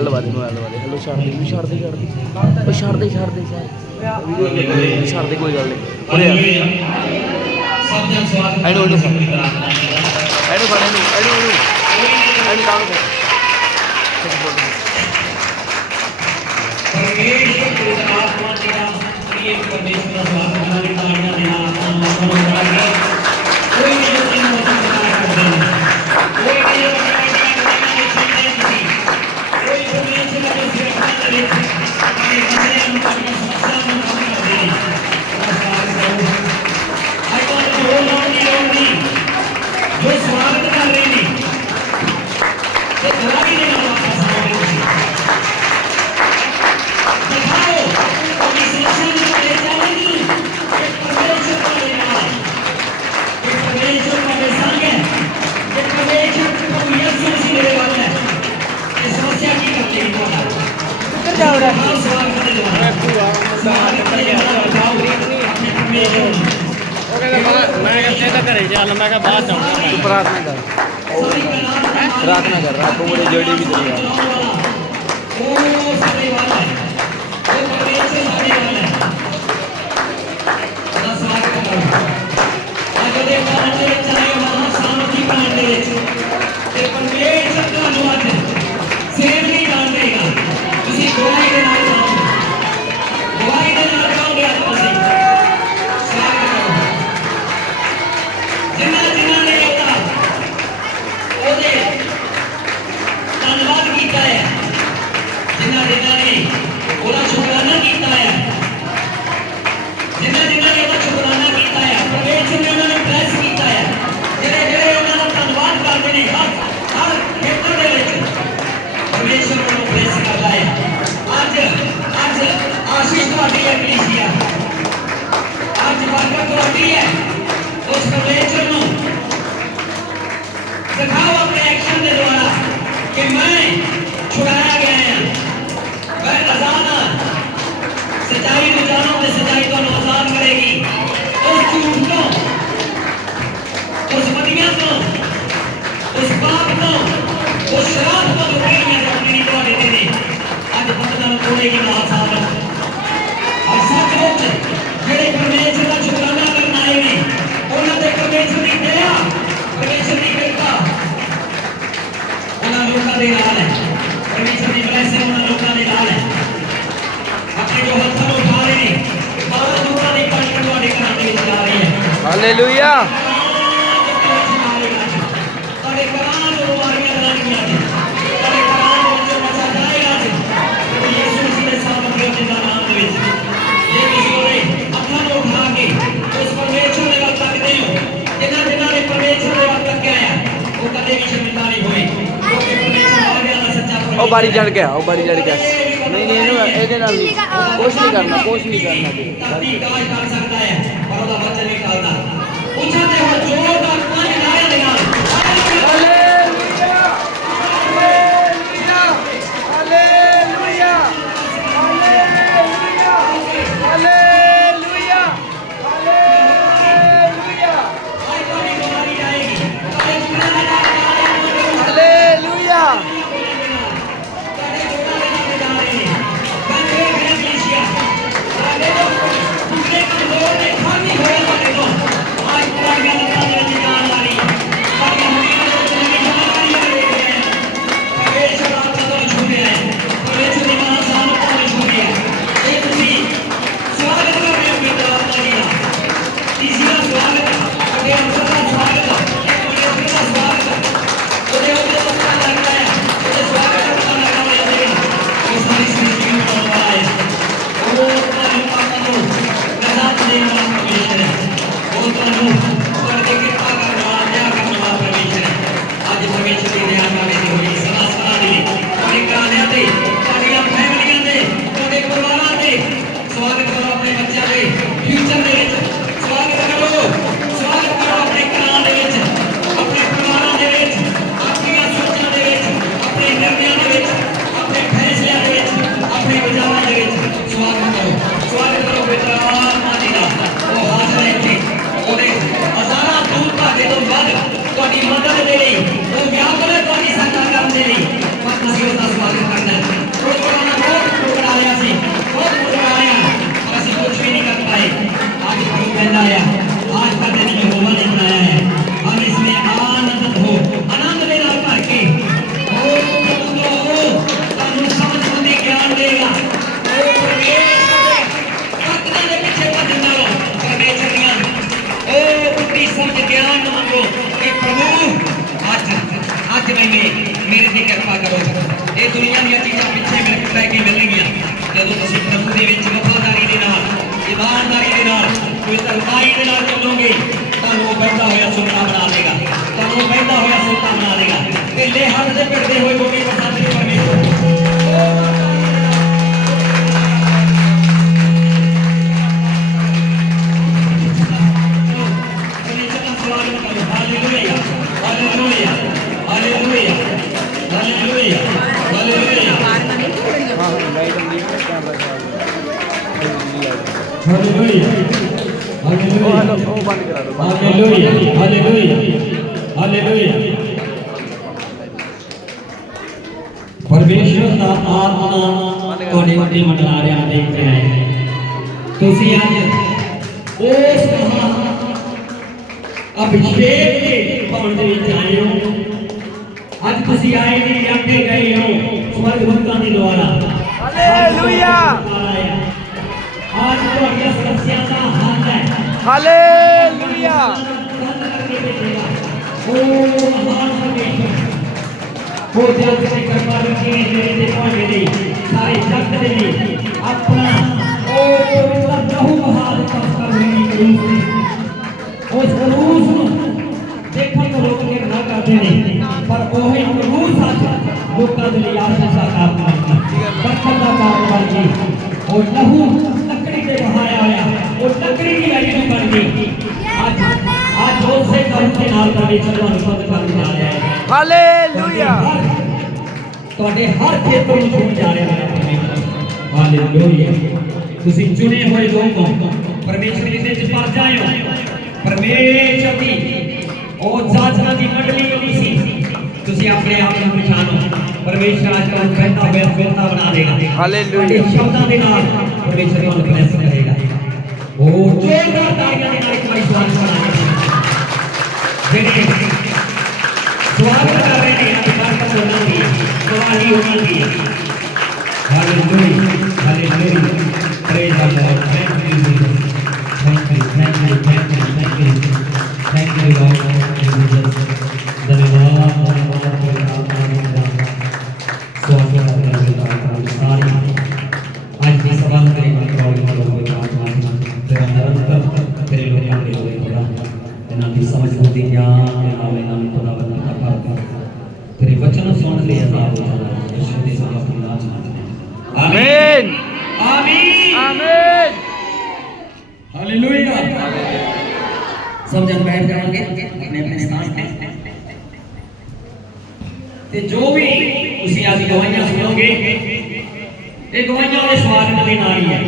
Mobile ਲਵਾ ਦੇ mobile ਲਵਾ ਦੇ ਹੈਲੋ ਛੱਡ ਦੇ ਛੱਡ ਦੇ ਛੱਡ ਦੇ ਉਹ ਛੱਡ ਦੇ ਛੱਡ ਦੇ ਛੱਡ ਦੇ ਕੋਈ ਗੱਲ ਨਹੀਂ ਉਰੇ ਆ ਐਡੋ ਐਡੋ ਐਡੋ ਬਣੇ ਨੂੰ ਐਡੋ ਐਡੋ ਐਡੋ ਕੰਮ ਕਰ परमेश आत्मा के नाम प्रिय परमेश का स्वागत हमारे ताड़ियाँ देना हम लोगों को कोई नहीं मदद करता है कोई नहीं जो स्वागत कर रहे ने ते खिलाड़ी ने वापस आओगे तुम दिखाओ कि सिलेक्शन में ले जाएगी ये परमेश्वर का लेना है। ये परमेश्वर का निशान है। ये परमेश्वर को यीशु से लेने वाला है। ये समस्या की करते हैं उधर जाओ रे हाँ सवाल करने जाओ मैं पूरा सवाल करने जाओ अपने परमेश्वर ਮੈਂ ਕਿਹਾ ਤਾਂ ਘਰੇ ਚੱਲ ਮੈਂ ਕਿਹਾ ਬਾਅਦ ਜਾਊਂਗਾ ਤੂੰ ਪ੍ਰਾਰਥਨਾ ਕਰ ਪ੍ਰਾਰਥਨਾ ਕਰ ਰੱਬ ਕੋਲੇ ਜਿਹੜੀ ਵੀ ਤੇਰੀ ਆ साथ सच्चाई को नुकसान करेगी। उस झूठ को उस बदिया को, उस पाप को, उस शराब को ਉਹ ਬਾਰੀ ਜੜ ਗਿਆ ਉਹ ਬਾਰੀ ਜੜ ਗਿਆ। ਨਹੀਂ ਨਹੀਂ ਇਹਨੂੰ- ਇਹਦੇ ਨਾਲ ਨਹੀਂ। ਕੁਛ ਨਹੀਂ ਕਰਨਾ ਕੁਛ ਨਹੀਂ ਕਰਨਾ। ਜੀ ਦੇ ਨਾਲ ਚੱਲੋਗੇ ਤੁਹਾਨੂੰ ਬਹਿੰਦਾ ਹੋਇਆ ਸੁਲਤਾਨ ਬਣਾ ਦੇਗਾ ਤੁਹਾਨੂੰ ਬਹਿੰਦਾ ਹੋਇਆ ਸੁਲਤਾਨ ਬਣਾ ਦੇਗਾ ਤੇ ਲੈ ਹੱਥ ਦੇ ਪਿੜਦੇ ਆਤਮਾ ਤੁਹਾਡੇ ਉੱਤੇ ਮੰਡਲਾ ਰਿਹਾ ਦੇਖ ਰਿਹਾ ਹੈ ਤੁਸੀਂ ਅੱਜ ਉਸ ਮਹਾਨ ਅਭਿਸ਼ੇਕ ਦੇ ਭਵਨ ਦੇ ਵਿੱਚ ਆਏ ਹੋ ਅੱਜ ਤੁਸੀਂ ਆਏ ਨੇ ਰੱਖੇ ਗਏ ਹੋ ਸਵਰਗਦੂਤਾਂ ਦੇ ਦੁਆਰਾ ਹਾਲੇਲੂਇਆ ਅੱਜ ਤੁਹਾਡੀਆਂ ਸਮੱਸਿਆ ਦਾ ਹੱਲ ਹੈ ਹਾਲੇਲੂਇਆ ਉਹ ਮਹਾਨ ਪਰਮੇਸ਼ਰ ਉਹ ਜਗ ਦੇ ਕਰਮਾਂ ਰੱਖੇ ਜਿਹੜੇ ਦੇ ਭਾਣੇ ਦੇ ਸਾਰੇ ਜਗਤ ਦੇ ਲਈ ਆਪਣਾ ਉਹ ਪਵਿੱਤਰ ਪ੍ਰਭੂ ਬਹਾਦਰ ਕਰ ਰਹੀ ਕਰੂਸ ਨੇ ਉਸ ਕਰੂਸ ਨੂੰ ਦੇਖਣ ਨੂੰ ਲੋਕ ਇਹ ਨਾ ਕਰਦੇ ਨੇ, ਪਰ ਉਹ ਹੀ ਕਰੂਸ ਸੱਚ ਲੋਕਾਂ ਦੇ ਲਈ ਆਸ਼ੀਸ਼ ਦਾ ਕਾਰਨ ਬਣਦਾ ਬਰਕਤ ਦਾ ਕਾਰਨ ਬਣ ਗਈ। ਉਹ ਲਹੂ ਲੱਕੜੀ ਤੇ ਵਹਾਇਆ ਹੋਇਆ, ਉਹ ਲੱਕੜੀ ਦੀ ਵੈਲਿਊ ਬਣ ਗਈ। ਅੱਜ ਅੱਜ ਉਸੇ ਕੰਮ ਦੇ ਨਾਲ ਤੁਹਾਡੇ ਚੱਲਣ ਬੰਦ ਕਰਨ ਜਾ ਰਿਹਾ ਹੈ। ਹਾਲੇਲੂਇਆ ਤੁਹਾਡੇ ਹਰ ਖੇਤਰ ਨੂੰ ਛੂਹ ਜਾ ਰਿਹਾ ਹੈ ਪਰਮੇਸ਼ਰ। ਹਾਲੇਲੂਇਆ ਤੁਸੀਂ ਚੁਣੇ ਹੋਏ ਲੋਕ ਹੋ। ਪਰਮੇਸ਼ਰ ਦੇ ਵਿੱਚ ਪਰ ਜਾਇਓ ਪਰਮੇਸ਼ਰ ਦੀ ਉਹ ਜਾਚਨਾ ਦੀ ਮੰਡਲੀ ਨਹੀਂ ਸੀ। ਤੁਸੀਂ ਆਪਣੇ ਆਪ ਨੂੰ ਪਛਾਣੋ ਪਰਮੇਸ਼ਰ ਅੱਜ ਤੁਹਾਨੂੰ ਬਹਿਤਾ ਹੋਇਆ ਫਿਰਤਾ ਬਣਾ ਦੇਗਾ। ਹਾਲੇਲੂਇਆ। ਸ਼ਬਦਾਂ ਦੇ ਨਾਲ ਪਰਮੇਸ਼ਰ ਤੁਹਾਨੂੰ ਬਲੈਸ ਕਰੇਗਾ। ਉਹ ਜੋਰਦਾਰ ਤਾੜੀਆਂ ਦੇ ਨਾਲ नहीं होना चाहिए समझ होती क्या तेरे वचन सुन लिया आमीन। आमीन। आमीन। हालेलुया। सब जन बैठ जाएँगे। अपने अपने स्थान पे। ते जो भी उसी आज गवाहियाँ सुनोगे ये गवाहियाँ उन्हें स्वाद में आ रही है।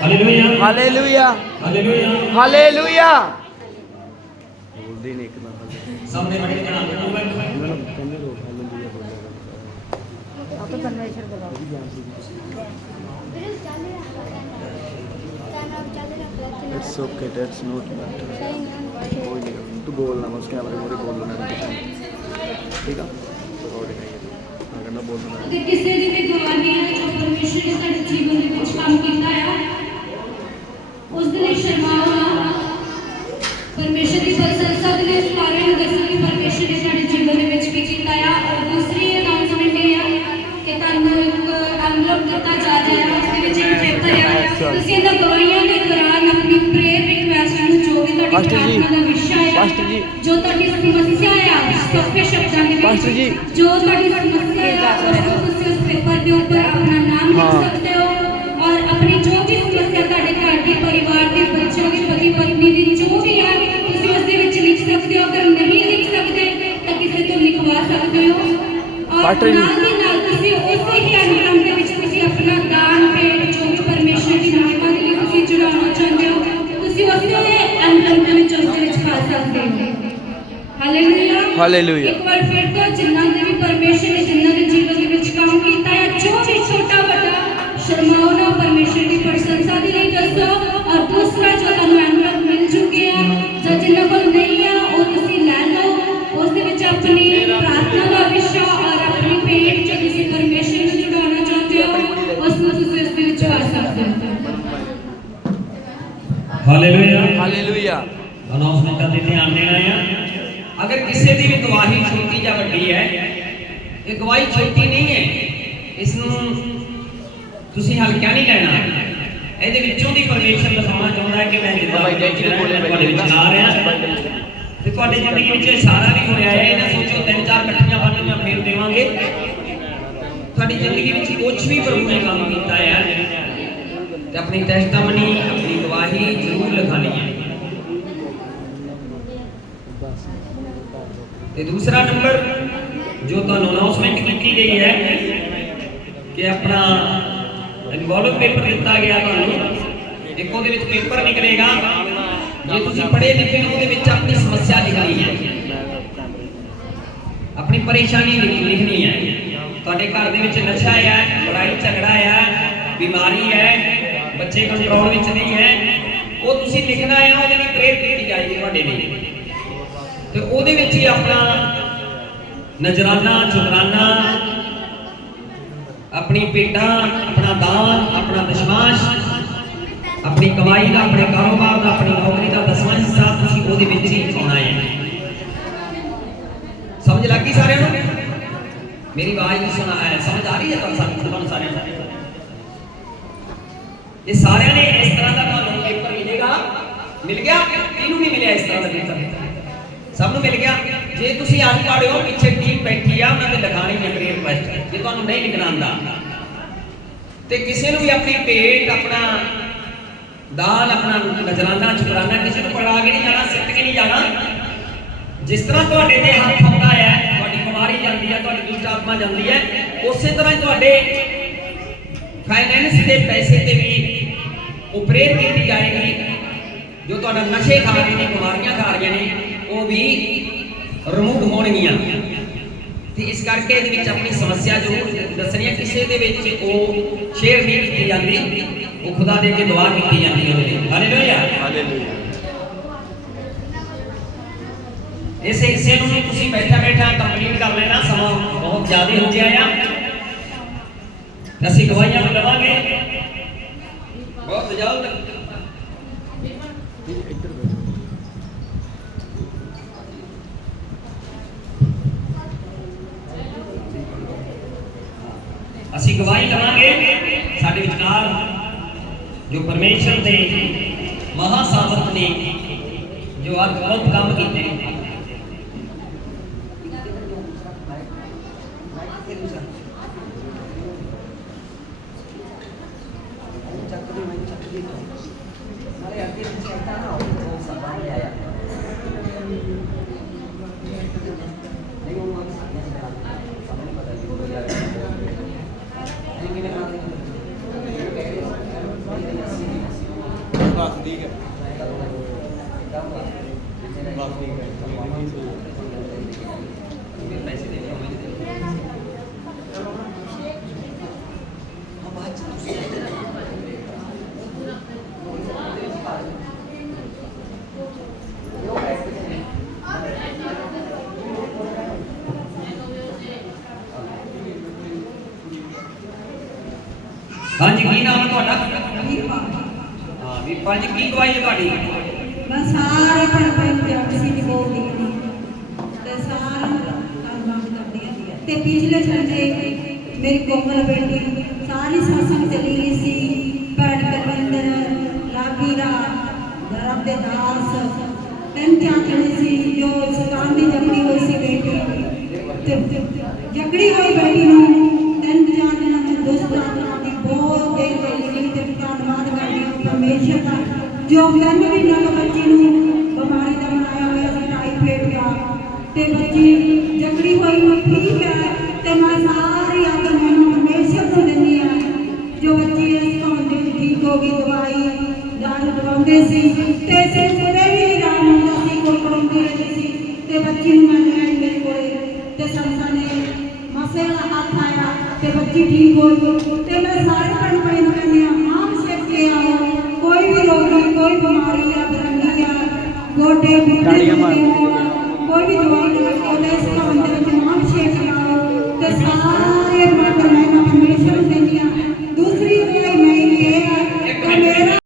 हालेलुया। हालेलुया। हालेलुया। हालेलुया। बोल दिन एक ना सामने बड़े जनाब तो परमेश्वर बताओ it's okay that's not matter ਕੋਈ ਨਹੀਂ ਤੂੰ ਬੋਲਣਾ ਬਸ ਕੈਮਰੇ ਮੂਹਰੇ ਬੋਲਣਾ ਠੀਕ ਆ ਰਿਕਾਰਡਿੰਗ ਹੈ ਮੈਂ ਕਹਿੰਦਾ ਬੋਲਣਾ ਅਗਰ ਕਿਸੇ ਦੀ ਵੀ ਗਵਾਹੀ ਹੈ ਜੋ ਪਰਮੇਸ਼ਰ ਨੇ ਸਾਡੇ ਜੀਵਨ ਦੇ ਵਿੱਚ ਕੰਮ ਕੀਤਾ ਹੈ ਉਸ ਦੇ ਲਈ ਸ਼ਰਮਾਓ ਨਾ ਪਰਮੇਸ਼ਰ ਦੀ ਪ੍ਰਸ਼ੰਸਾ ਦੇ ਲਈ ਇਸ ਕਾਰਨ ਨੂੰ ਦੱਸੋ ਕਿ ਪਰਮੇਸ਼ਰ ਨੇ ਸਾਡੇ ਤੁਸੀਂ ਇਹਨਾਂ ਗਵਾਹੀਆਂ ਦੇ ਦੌਰਾਨ ਆਪਣੀ ਪ੍ਰੇਅਰ ਰਿਕੁਐਸਟ ਨੂੰ ਜੋ ਵੀ ਤੁਹਾਡੀ ਪ੍ਰਾਰਥਨਾ ਦਾ ਵਿਸ਼ਾ ਹੈ ਪਾਸਟਰ ਜੀ। ਜੋ ਤੁਹਾਡੀ ਸਮੱਸਿਆ ਹੈ ਸੌਖੇ ਸ਼ਬਦਾਂ ਦੇ ਵਿੱਚ ਪਾਸਟਰ ਜੀ। ਜੋ ਤੁਹਾਡੀ ਸਮੱਸਿਆ ਹੈ ਉਸ ਤੁਸੀਂ ਉਸ ਪੇਪਰ ਦੇ ਉੱਪਰ ਆਪਣਾ ਨਾਮ ਲਿਖ। ਸਕਦੇ ਹੋ ਔਰ ਆਪਣੀ ਜੋ ਵੀ ਸਮੱਸਿਆ ਤੁਹਾਡੇ ਘਰ ਦੀ ਪਰਿਵਾਰ ਦੀ ਬੱਚਿਆਂ ਦੀ ਪਤੀ ਪਤਨੀ ਦੀ ਜੋ ਵੀ ਹੈ ਤੁਸੀਂ ਉਸ ਦੇ ਵਿੱਚ ਲਿਖ ਸਕਦੇ ਹੋ ਅਗਰ ਨਹੀਂ ਲਿਖ ਸਕਦੇ ਤਾਂ ਕਿਸੇ ਤੋਂ ਲਿਖਵਾ ਸਕਦੇ ਹੋ ਔਰ। ਨਾਲ ਦੀ ਨਾਲ ਤੁਸੀਂ ਉਸੇ ਹੀ ਦੇ ਵਿੱਚ ਉਸ ਦੇ ਵਿੱਚ ਪਾ ਸਕਦੇ ਹੋ ਹਾਲੇਲੂਇਆ ਹਾਲੇਲੂਇਆ। ਇੱਕ ਵਾਰ ਫਿਰ ਤੋਂ ਜਿਨ੍ਹਾਂ ਦੇ ਵੀ ਪਰਮੇਸ਼ਰ ਨੇ ਜਿਨ੍ਹਾਂ ਦੇ ਜੀਵਨ ਦੇ ਵਿੱਚ ਕੰਮ ਕੀਤਾ ਹੈ ਜੋ ਵੀ ਛੋਟਾ ਵੱਡਾ ਸ਼ਰਮਾਓ ਨਾ ਪਰਮੇਸ਼ਰ ਦੀ ਪ੍ਰਸ਼ੰਸਾ ਦੇ ਲਈ ਦੱਸੋ ਔਰ ਦੂਸਰਾ ਜੋ ਗਵਾਹੀ ਛੋਟੀ ਜਾਂ ਵੱਡੀ ਹੈ? ਇਹ ਗਵਾਹੀ ਛੋਟੀ ਨਹੀਂ ਹੈ। ਇਸ ਨੂੰ ਤੁਸੀਂ ਹਲਕਾ ਨਹੀਂ ਲੈਣਾ। ਇਹਦੇ ਵਿੱਚੋਂ ਦੀ ਪਰਮੇਸ਼ਰ ਦਿਖਾਉਣਾ ਚਾਹੁੰਦਾ ਹੈ ਕਿ ਮੈਂ ਜਿੱਦਾਂ ਤੁਹਾਡੇ ਵਿੱਚ ਆ ਰਿਹਾ। ਤੇ ਤੁਹਾਡੀ ਜ਼ਿੰਦਗੀ ਵਿੱਚ ਇਹ ਸਾਰਾ ਵੀ ਹੋਇਆ ਹੈ। ਇਹਨਾਂ ਸੋਚੋ ਤਿੰਨ ਚਾਰ ਇਕੱਠੀਆਂ ਬੰਨੀਆਂ ਫੇਰ ਦੇਵਾਂਗੇ। ਤੁਹਾਡੀ ਜ਼ਿੰਦਗੀ ਵਿੱਚ ਕੁਝ ਵੀ ਪ੍ਰਭੂ ਨੇ ਕੰਮ ਕੀਤਾ ਹੈ ਤੇ ਆਪਣੀ ਟੈਸਟਮਨੀ ਆਪਣੀ ਗਵਾਹੀ ਜ਼ਰੂਰ ਲਿਖਾਣੀ ਹੈ ਤੇ ਦੂਸਰਾ ਨੰਬਰ ਜੋ ਤੁਹਾਨੂੰ ਅਨਾਉਂਸਮੈਂਟ ਕੀਤੀ ਗਈ ਹੈ ਕਿ ਆਪਣਾ ਇਨਵੋਲਵ ਪੇਪਰ ਦਿੱਤਾ ਗਿਆ ਤੁਹਾਨੂੰ, ਇੱਕ ਉਹਦੇ ਵਿੱਚ ਪੇਪਰ ਨਿਕਲੇਗਾ। ਜੇ ਤੁਸੀਂ ਪੜ੍ਹੇ ਲਿਖੇ ਹੋ, ਉਹਦੇ ਵਿੱਚ ਆਪਣੀ ਸਮੱਸਿਆ ਲਿਖਣੀ ਹੈ। ਆਪਣੀ ਪਰੇਸ਼ਾਨੀ ਲਿਖਣੀ ਹੈ। ਤੁਹਾਡੇ ਘਰ ਦੇ ਵਿੱਚ ਨਸ਼ਾ ਹੈ ਲੜਾਈ ਝਗੜਾ ਹੈ ਬਿਮਾਰੀ ਹੈ, ਬੱਚੇ ਕੰਟਰੋਲ ਵਿੱਚ ਨਹੀਂ ਹੈ। ਉਹ ਤੁਸੀਂ ਲਿਖਣਾ ਹੈ, ਉਹਦੇ ਲਈ ਪ੍ਰੇਰ ਕੀਤੀ ਜਾਏਗੀ ਤੁਹਾਡੇ ਲਈ। ਤੇ ਉਹਦੇ ਵਿੱਚ ਹੀ ਆਪਣਾ ਨਜ਼ਰਾਨਾ ਸ਼ੁਕਰਾਨਾ ਆਪਣੀ ਭੇਟਾਂ ਆਪਣਾ ਦਾਨ ਆਪਣਾ ਦਸ਼ਮਾਸ਼ ਆਪਣੀ ਕਮਾਈ ਦਾ ਆਪਣੇ ਕਾਰੋਬਾਰ ਦਾ ਆਪਣੀ ਨੌਕਰੀ ਦਾ ਦਸਵਾਂ ਹਿੱਸਾ ਤੁਸੀਂ ਉਹਦੇ ਵਿੱਚ ਹੀ ਪਾਉਣਾ ਹੈ ਸਮਝ ਲੱਗੀ ਸਾਰਿਆਂ ਨੂੰ ਮੇਰੀ ਆਵਾਜ਼ ਨਹੀਂ ਸੁਣਾ ਹੈ ਸਮਝ ਆ ਰਹੀ ਹੈ ਤੁਹਾਨੂੰ ਸਾਰਿਆਂ ਤੁਹਾਨੂੰ ਸਾਰਿਆਂ ਨੂੰ ਇਹ ਸਾਰਿਆਂ ਨੇ ਇਸ ਤਰ੍ਹਾਂ ਦਾ ਤੁਹਾਨੂੰ ਪੇਪਰ ਮਿਲੇਗਾ ਮਿਲ ਗਿਆ ਕਿਹਨੂੰ ਨਹੀਂ ਮਿਲਿਆ ਇਸ ਤਰ੍ਹਾਂ ਦਾ ਪੇਪਰ ਸਭ ਨੂੰ ਮਿਲ ਗਿਆ। ਜੇ ਤੁਸੀਂ ਅਨਪੜ੍ਹ ਹੋ ਪਿੱਛੇ ਟੀਮ ਬੈਠੀ ਆ, ਉਹਨਾਂ ਤੇ ਲਿਖਾਣੀ ਹੈ ਕਰੀਅਰ ਰਿਕੁਐਸਟ ਜੇ ਤੁਹਾਨੂੰ ਨਹੀਂ ਲਿਖਣਾ ਤੇ ਕਿਸੇ ਨੂੰ ਵੀ ਆਪਣੀ ਭੇਟ ਆਪਣਾ ਦਾਨ ਆਪਣਾ ਨਜ਼ਰਾਨਾ, ਸ਼ੁਕਰਾਨਾ, ਕਿਸੇ ਨੂੰ ਪੜਾ ਕੇ ਨਹੀਂ ਜਾਣਾ, ਸਿੱਟ ਕੇ ਨਹੀਂ ਜਾਣਾ। ਜਿਸ ਤਰ੍ਹਾਂ ਤੁਹਾਡੇ ਤੇ ਹੱਥ ਆਉਂਦਾ ਹੈ, ਤੁਹਾਡੀ ਬਿਮਾਰੀ ਜਾਂਦੀ ਹੈ, ਤੁਹਾਡੀ ਦੁਸ਼ਟ ਆਤਮਾ ਜਾਂਦੀ ਹੈ, ਉਸੇ ਤਰ੍ਹਾਂ ਤੁਹਾਡੇ ਫਾਈਨੈਂਸ ਦੇ ਪੈਸੇ ਤੇ ਵੀ ਉਹ ਕੀਤੀ ਜਾਏਗੀ। ਜੋ ਤੁਹਾਡਾ ਨਸ਼ੇ ਖਾ ਰਹੇ ਨੇ ਬਿਮਾਰੀਆਂ ਖਾ ਰਹੀਆਂ ਨੇ ਉਹ ਵੀ ਰਿਮੂਵ ਹੋਣਗੀਆਂ ਤੇ ਇਸ ਕਰਕੇ ਇਹਦੇ ਵਿੱਚ ਆਪਣੀ ਸਮੱਸਿਆ ਜ਼ਰੂਰ ਦੱਸਣੀ ਹੈ ਕਿਸੇ ਦੇ ਵਿੱਚ ਉਹ ਸ਼ੇਅਰ ਨਹੀਂ ਕੀਤੀ ਜਾਂਦੀ ਉਹ ਖੁਦਾ ਦੇ ਅੱਗੇ ਦੁਆ ਕੀਤੀ ਜਾਂਦੀ ਹੈ ਉਹਦੇ ਲਈ ਹਾਲੇਲੂਇਆ ਹਾਲੇਲੂਇਆ ਇਸ ਹਿੱਸੇ ਨੂੰ ਵੀ ਤੁਸੀਂ ਬੈਠਾ ਬੈਠਾ ਕੰਪਲੀਟ ਕਰ ਲੈਣਾ ਸਮਾਂ ਬਹੁਤ ਜ਼ਿਆਦਾ ਹੋ ਗਿਆ ਆ ਤੇ ਅਸੀਂ ਗਵਾਹੀਆਂ ਵੀ ਲਵਾਂਗੇ ਬਹੁਤ ਜਲਦ ਅਸੀਂ ਗਵਾਹੀ ਲਵਾਂਗੇ ਸਾਡੇ ਵਿਚਕਾਰ ਜੋ ਪਰਮੇਸ਼ਰ ਦੇ ਮਹਾ ਸਾਬਤ ਨੇ ਜੋ ਅੱਜ ਬਹੁਤ ਕੰਮ ਕੀਤੇ ਬਸ ਠੀਕ ਹੈ ਬਸ ਠੀਕ ਹੈ ਪੈਸੇ ਦੇ ਹਾਂਜੀ ਕੀ ਨਾਮ ਹੈ ਤੁਹਾਡਾ ਹਾਂ ਕੀ ਗਵਾਹੀ ਹੈ ਤੁਹਾਡੀ? ਮੈਂ ਸਾਰੇ ਭੈਣ ਭੈਣ ਤੇ ਆਪਸੀ ਦੀ ਬੋਲ ਲਿਖਦੀ ਤੇ ਸਾਰਾ ਧੰਨਵਾਦ ਕਰਦੀ ਹਾਂ ਤੇ ਪਿਛਲੇ ਸੰਡੇ ਮੇਰੀ ਕੋਮਲ ਬੇਟੀ, ਸਾਰੀ ਸਾਸਨ ਚਲੀ ਗਈ ਸੀ। ਭੈਣ ਕਰਵਿੰਦਰ ਲਾਗੀ ਦਾ ਦੇ ਦਾਸ, ਤਿੰਨ ਚਾਰ ਜਣੇ ਸੀ ਜੋ ਸਤਾਨ ਦੀ ਜਕੜੀ ਹੋਈ ਸੀ ਬੇਟੀ। ਤੇ ਜਕੜੀ ਹੋਈ ਬੇਟੀ ਨੂੰ Yo hablando de una